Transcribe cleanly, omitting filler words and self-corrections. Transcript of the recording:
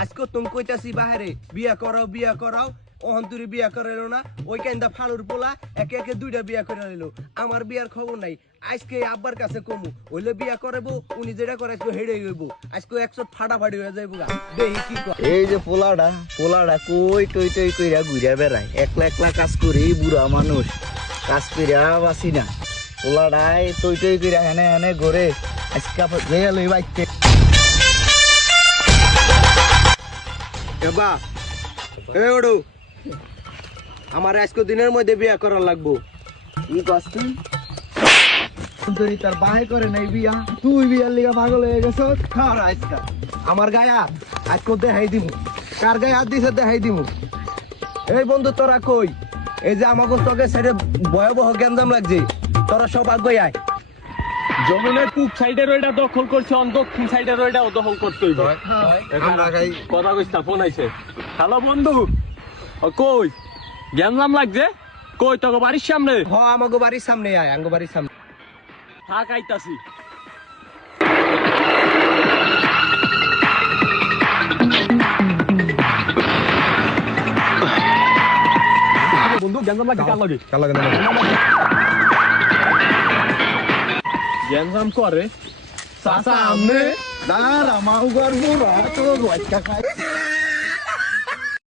আজকে তুমি কইতাছি বাহিরে বিয়া করাও অহন্তরি বিয়া করাইলো না ওই কান্দা ফালুর পোলা একে একে দুইটা বিয়া করে নিলো আমার বিয়ার খবর নাই আজকে আব্বার কাছে কমু হইলে বিয়া করাবো উনি যেটা করে আজকে হেড়ে হইব আজকে 100 ফাটাফাটি হয়ে যাইব দেখি কি কয় এই যে পোলাডা কই টই কইরা ঘুরে বেড়ায় একলা কাজ করে বুড়া মানুষ কাজ কইরা বাসি না পোলাডাই টই কইরা হেনে ঘরে আজকে গেল এই বাইতে এবা এ ওড়ো আমার আজকে দিনের মধ্যে বিয়া করা লাগবো কি কষ্ট তুই তার বাহে করে নাই বিয়া তুই বিয়ার লিগা পাগল হয়ে গেছ খাওয়া আজকা আমার গায়া আজকে দেখাই দিমু কার গায়ে হাত দিছে দেখাই দিমু এই বন্ধু তোরা কই এই যে আমাকে তোকে সাইডে ভয়াবহ গ্যাঞ্জাম লাগছে তোরা সব আগে আয় যমুনের পূব সাইডের ওইটা দখল করছে দক্ষিণ সাইডের ওইটাও দখল করতে হইব কথা কইস্তা ফোন আইছে হ্যালো বন্ধু কই গ্যাঞ্জাম লাগছে কই তোকে বাড়ির সামনে হ আমাকে বাড়ির সামনে আয় আঙ্গো বাড়ির সামনে থাক আইতাছি বন্ধু গ্যাঞ্জাম লাগছে কার লাগে গ্যাঞ্জাম করে চাচা আমনে দাঁড়া মাউ গর্ব তো রোজকা খায়